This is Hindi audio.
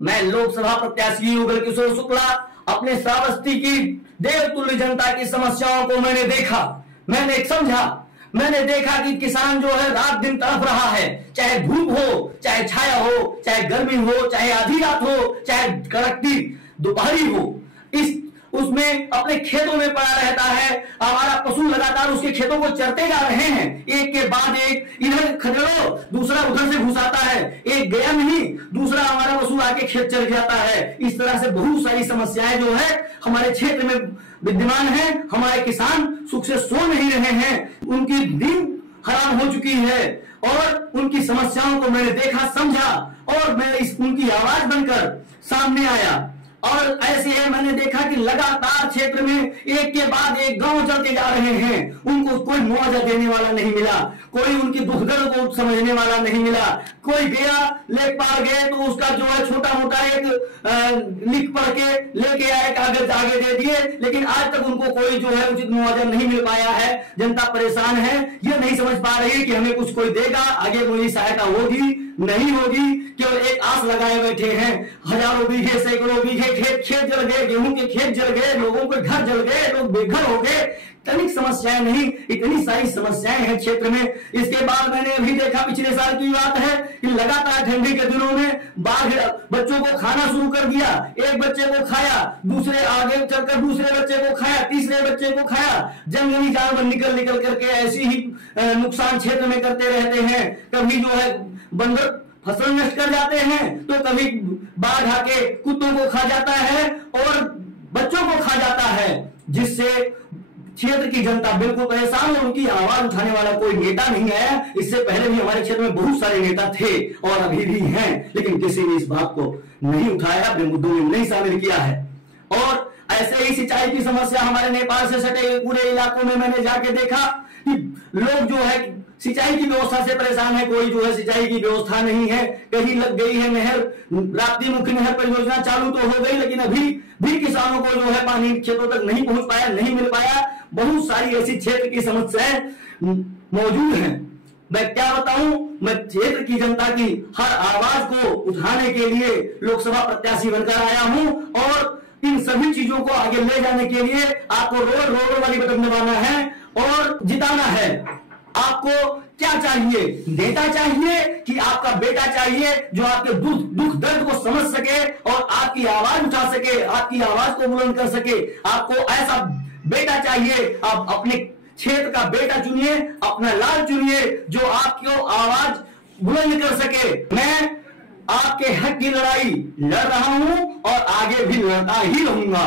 मैं लोकसभा प्रत्याशी युगल किशोर शुक्ला अपने श्रावस्ती की देवतुल्य जनता की समस्याओं को मैंने देखा, मैंने समझा, मैंने देखा कि किसान जो है रात दिन तड़प रहा है, चाहे धूप हो, चाहे छाया हो, चाहे गर्मी हो, चाहे आधी रात हो, चाहे कड़कती दोपहरी हो, इस उसमें अपने खेतों में पड़ा रहता है। हमारा पशु लगातार उसके खेतों को चरते जा रहे हैं, एक के बाद एक, इधर खदेड़ो दूसरा उधर से घुसाता है, एक गया नहीं दूसरा हमारा पशु आके खेत चल जाता है। इस तरह से बहुत सारी समस्याएं जो है हमारे क्षेत्र में विद्यमान है। हमारे किसान सुख से सो नहीं रहे हैं, उनकी नींद हराम हो चुकी है और उनकी समस्याओं को मैंने देखा, समझा और मैं उनकी आवाज बनकर सामने आया। और ऐसे है मैंने देखा कि लगातार क्षेत्र में एक के बाद एक गांव चलते जा रहे हैं, उनको कोई मुआवजा देने वाला नहीं मिला, कोई उनकी दुख दर्द को समझने वाला नहीं मिला। कोई गया लेखपाल गए तो उसका जो है छोटा मोटा एक लिख पढ़ के लेके आए, कागज आगे दे दिए, लेकिन आज तक उनको कोई जो है उचित मुआवजा नहीं मिल पाया है। जनता परेशान है, ये नहीं समझ पा रही कि हमें कुछ कोई देगा, आगे कोई सहायता होगी नहीं होगी, केवल एक आस लगाए बैठे हैं। हजारों बीघे सैकड़ों बीघे खेत जल गए, गेहूं के खेत जल गए, लोगों के घर जल गए, लोग बेघर हो गए। तनिक समस्याएं नहीं, इतनी सारी समस्याएं हैं क्षेत्र में। इसके बाद मैंने अभी देखा, पिछले साल की बात है कि लगातार ठंडी के दिनों में बाघ बच्चों को खाना शुरू कर दिया। एक बच्चे को खाया, दूसरे आगे चलकर दूसरे बच्चे को खाया, तीसरे बच्चे को खाया। जंगली जानवर निकल निकल करके ऐसी ही नुकसान क्षेत्र में करते रहते हैं। कभी जो है बंदर फसल नष्ट कर जाते हैं, तो कभी बाढ़ आके कुत्तों को खा जाता है और बच्चों को खा जाता है, जिससे क्षेत्र की जनता बिल्कुल परेशान और उनकी आवाज उठाने वाला कोई नेता नहीं है। इससे पहले भी हमारे क्षेत्र में बहुत सारे नेता थे और अभी भी हैं, लेकिन किसी ने इस बात को नहीं उठाया, अपने मुद्दों में नहीं शामिल किया है। और ऐसे ही सिंचाई की समस्या हमारे नेपाल से सटे पूरे इलाकों में मैंने जाके देखा कि लोग जो है सिंचाई की व्यवस्था से परेशान है। कोई जो है सिंचाई की व्यवस्था नहीं है, कहीं लग गई है नहर, राप्ती मुख्य नहर परियोजना चालू तो हो गई, लेकिन अभी भी किसानों को जो है पानी खेतों तक नहीं पहुंच पाया, नहीं मिल पाया। बहुत सारी ऐसी क्षेत्र की समस्याएं मौजूद हैं। मैं क्या बताऊं, मैं क्षेत्र की जनता की हर आवाज को उठाने के लिए लोकसभा प्रत्याशी बनकर आया हूं और इन सभी चीजों को आगे ले जाने के लिए आपको रोड वाली बटन दबाना है और जिताना है। आपको क्या चाहिए? नेता चाहिए कि आपका बेटा चाहिए जो आपके दुख दर्द को समझ सके और आपकी आवाज उठा सके, आपकी आवाज को बुलंद कर सके? आपको ऐसा बेटा चाहिए। आप अपने क्षेत्र का बेटा चुनिए, अपना लाल चुनिए जो आपकी आवाज बुलंद कर सके। मैं आपके हक की लड़ाई लड़ रहा हूं और आगे भी लड़ता ही रहूंगा।